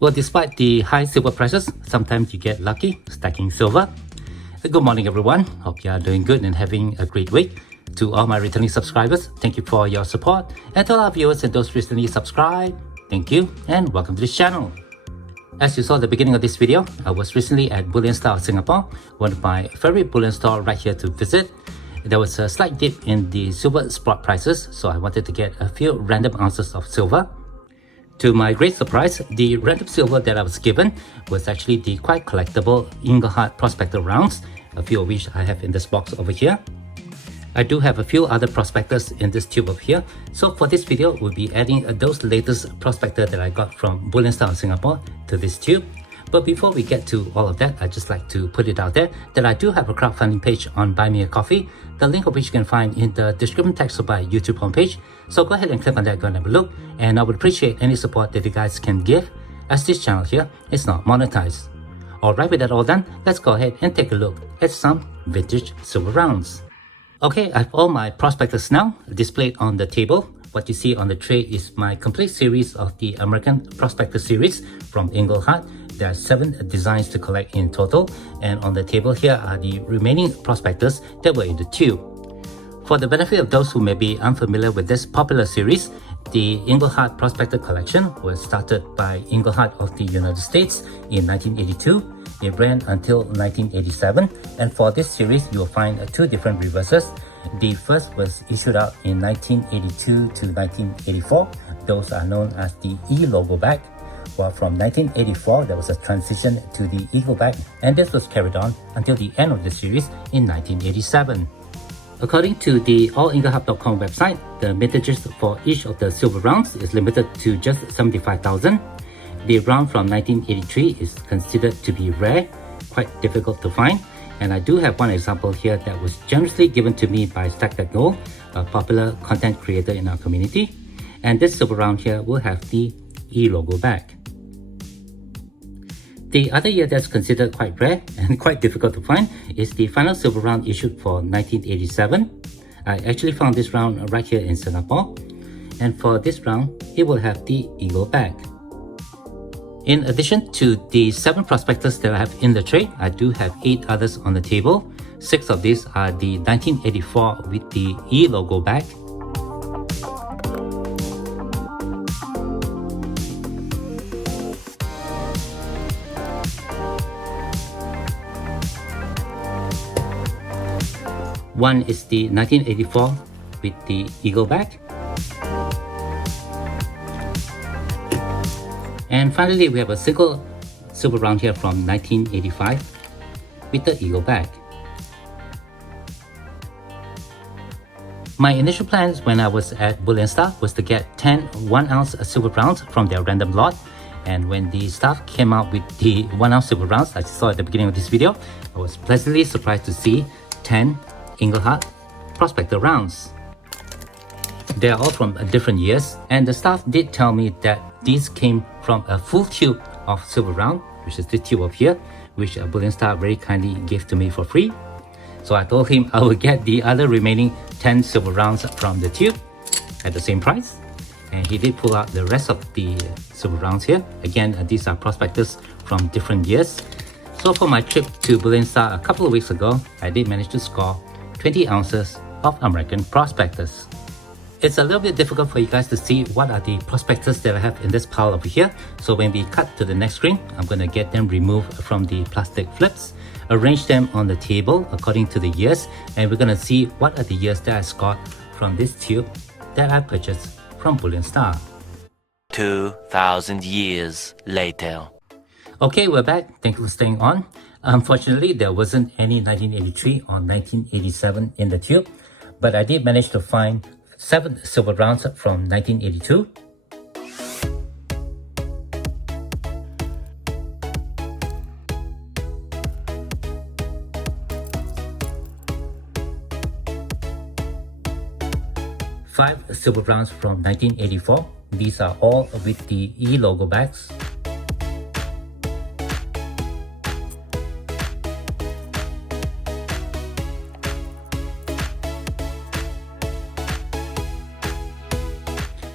Well, despite the high silver prices, sometimes you get lucky stacking silver. Good morning, everyone. Hope you are doing good and having a great week. To all my returning subscribers, thank you for your support. And to all our viewers and those recently subscribed, thank you and welcome to this channel. As you saw at the beginning of this video, I was recently at Bullionstar Singapore, one of my favorite bullion store right here to visit. There was a slight dip in the silver spot prices, so I wanted to get a few random ounces of silver. To my great surprise, the random silver that I was given was actually the quite collectible Engelhard Prospector rounds, a few of which I have in this box over here. I do have a few other prospectors in this tube over here, so for this video we'll be adding those latest prospector that I got from Bullionstar Singapore to this tube. But before we get to all of that, I'd just like to put it out there that I do have a crowdfunding page on Buy Me a Coffee, the link of which you can find in the description text of my YouTube homepage. So go ahead and click on that, go and have a look, and I would appreciate any support that you guys can give, as this channel here is not monetized. Alright, with that all done, let's go ahead and take a look at some vintage silver rounds. Okay, I have all my prospectors now displayed on the table. What you see on the tray is my complete series of the American Prospector series from Engelhard. There are 7 designs to collect in total, and on the table here are the remaining prospectors that were in the tube. For the benefit of those who may be unfamiliar with this popular series, the Engelhard Prospector collection was started by Engelhard of the United States in 1982. It ran until 1987, and for this series you will find 2 different reverses. The first was issued out in 1982 to 1984. Those are known as the E logo back. While from 1984 there was a transition to the Eagle back, and this was carried on until the end of the series in 1987. According to the allengelhard.com website, the mintages for each of the silver rounds is limited to just 75,000. The round from 1983 is considered to be rare, quite difficult to find, and I do have one example here that was generously given to me by Stack That Gold, a popular content creator in our community, and this silver round here will have the E logo back. The other year that's considered quite rare and quite difficult to find is the final silver round issued for 1987. I actually found this round right here in Singapore, and for this round it will have the Eagle back. In addition to the 7 prospectors that I have in the tray, I do have 8 others on the table. 6 of these are the 1984 with the E logo back. One is the 1984 with the Eagle back. And finally, we have a single silver round here from 1985 with the Eagle back. My initial plans when I was at Bullionstar was to get 10 1-ounce silver rounds from their random lot. And when the staff came out with the 1-ounce silver rounds, as you saw at the beginning of this video, I was pleasantly surprised to see 10 Engelhard Prospector rounds. They are all from different years, and the staff did tell me that these came from a full tube of silver round, which is this tube up here, which Bullionstar very kindly gave to me for free. So I told him I would get the other remaining 10 silver rounds from the tube at the same price, and he did pull out the rest of the silver rounds here. Again, these are prospectors from different years. So for my trip to Bullionstar a couple of weeks ago, I did manage to score 20 ounces of American Prospectors. It's a little bit difficult for you guys to see what are the prospectors that I have in this pile over here. So when we cut to the next screen, I'm going to get them removed from the plastic flips, arrange them on the table according to the years, and we're going to see what are the years that I scored from this tube that I purchased from Bullionstar. 2,000 years later. Okay, we're back. Thank you for staying on. Unfortunately, there wasn't any 1983 or 1987 in the tube, but I did manage to find 7 silver rounds from 1982. Five silver rounds from 1984. These are all with the E logo backs.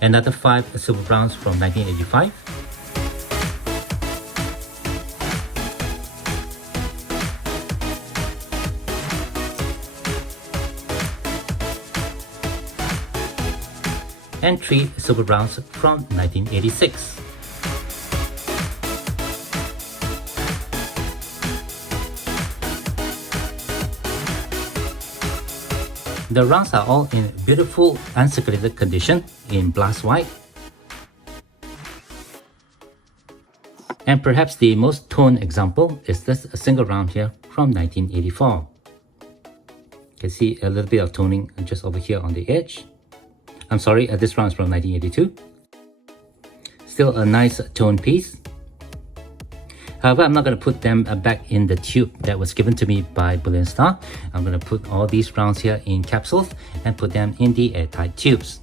Another 5 silver rounds from 1985. and 3 silver rounds from 1986. The rounds are all in beautiful uncirculated condition in blast white. And perhaps the most toned example is this single round here from 1984. You can see a little bit of toning just over here on the edge. I'm sorry, this round is from 1982. Still a nice toned piece. However, I'm not going to put them back in the tube that was given to me by Bullionstar. I'm going to put all these rounds here in capsules and put them in the airtight tubes.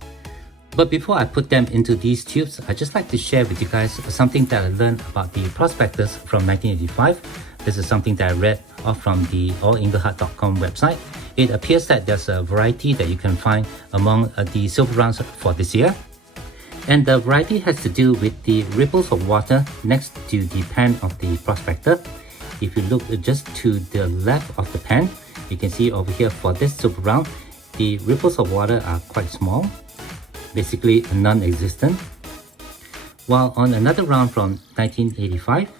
But before I put them into these tubes, I'd just like to share with you guys something that I learned about the Prospectors from 1985. This is something that I read off from the allengelhard.com website. It appears that there's a variety that you can find among the silver rounds for this year. And the variety has to do with the ripples of water next to the pan of the Prospector. If you look just to the left of the pan, you can see over here for this silver round, the ripples of water are quite small, basically non-existent. While on another round from 1985,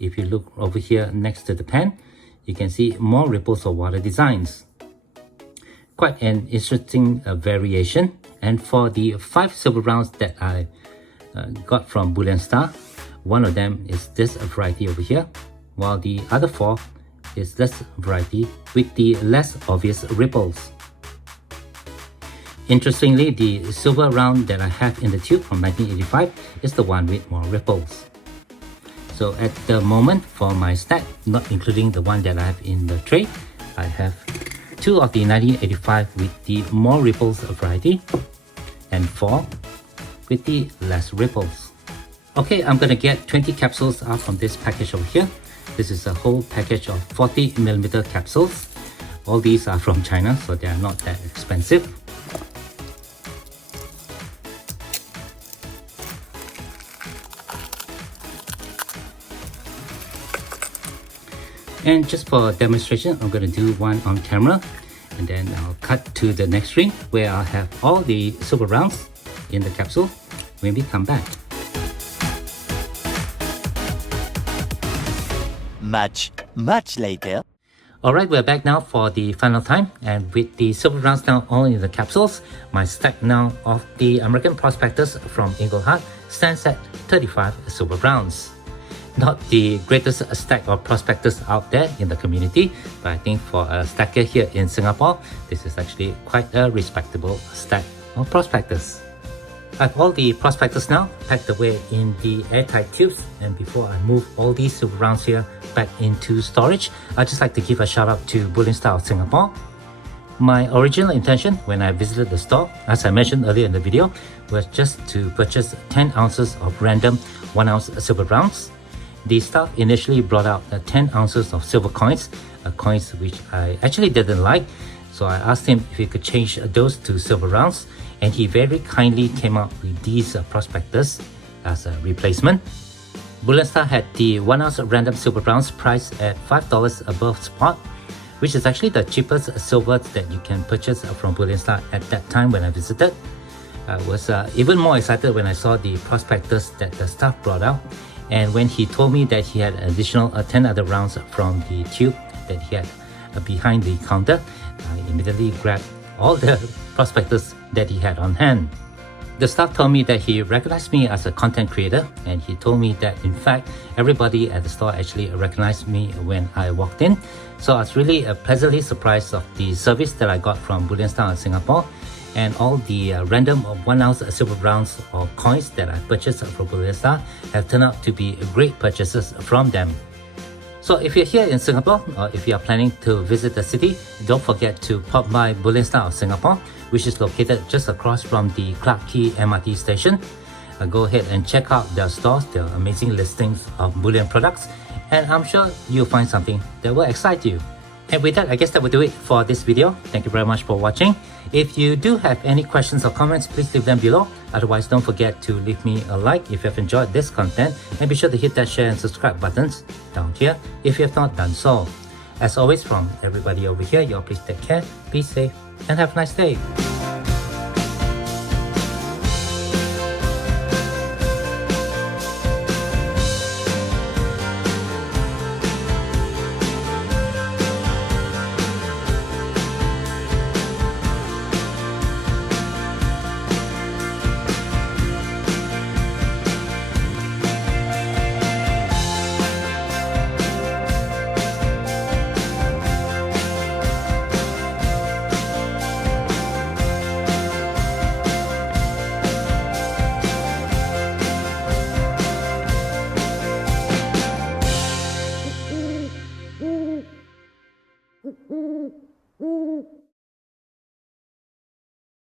if you look over here next to the pan, you can see more ripples of water designs. Quite an interesting variation. And for the 5 silver rounds that I got from Bullionstar, one of them is this variety over here, while the other 4 is this variety with the less obvious ripples. Interestingly, the silver round that I have in the tube from 1985 is the one with more ripples. So at the moment for my stack, not including the one that I have in the tray, I have 2 of the 1985 with the more ripples variety and 4 with the less ripples. Okay, I'm gonna get 20 capsules out from this package over here. This is a whole package of 40mm capsules. All these are from China, so they are not that expensive. And just for demonstration, I'm going to do one on camera, and then I'll cut to the next screen where I'll have all the silver rounds in the capsule when we come back. Much later. Alright, we're back now for the final time, and with the silver rounds now all in the capsules, my stack now of the American Prospectors from Engelhard stands at 35 silver rounds. Not the greatest stack of prospectors out there in the community, but I think for a stacker here in Singapore, this is actually quite a respectable stack of prospectors. I have all the prospectors now packed away in the airtight tubes, and before I move all these silver rounds here back into storage, I'd just like to give a shout out to Bullionstar Singapore. My original intention when I visited the store, as I mentioned earlier in the video, was just to purchase 10 ounces of random 1 ounce silver rounds. The staff initially brought out 10 ounces of silver coins, coins which I actually didn't like, so I asked him if he could change those to silver rounds, and he very kindly came up with these prospectors as a replacement. Bullionstar had the 1 ounce random silver rounds priced at $5 above spot, which is actually the cheapest silver that you can purchase from Bullionstar at that time when I visited. I was even more excited when I saw the prospectors that the staff brought out. And when he told me that he had additional 10 other rounds from the tube that he had behind the counter, I immediately grabbed all the prospectors that he had on hand. The staff told me that he recognized me as a content creator, and he told me that in fact everybody at the store actually recognized me when I walked in. So I was really pleasantly surprised of the service that I got from Bullionstar in Singapore, and all the random 1 ounce silver rounds or coins that I purchased from Bullionstar have turned out to be great purchases from them. So if you're here in Singapore, or if you are planning to visit the city, don't forget to pop by Bullionstar Singapore, which is located just across from the Clarke Quay MRT station. Go ahead and check out their stores, their amazing listings of bullion products, and I'm sure you'll find something that will excite you. And with that, I guess that will do it for this video. Thank you very much for watching. If you do have any questions or comments, please leave them below. Otherwise, don't forget to leave me a like if you have enjoyed this content, and be sure to hit that share and subscribe buttons down here if you have not done so. As always, from everybody over here, you all please take care, be safe, and have a nice day.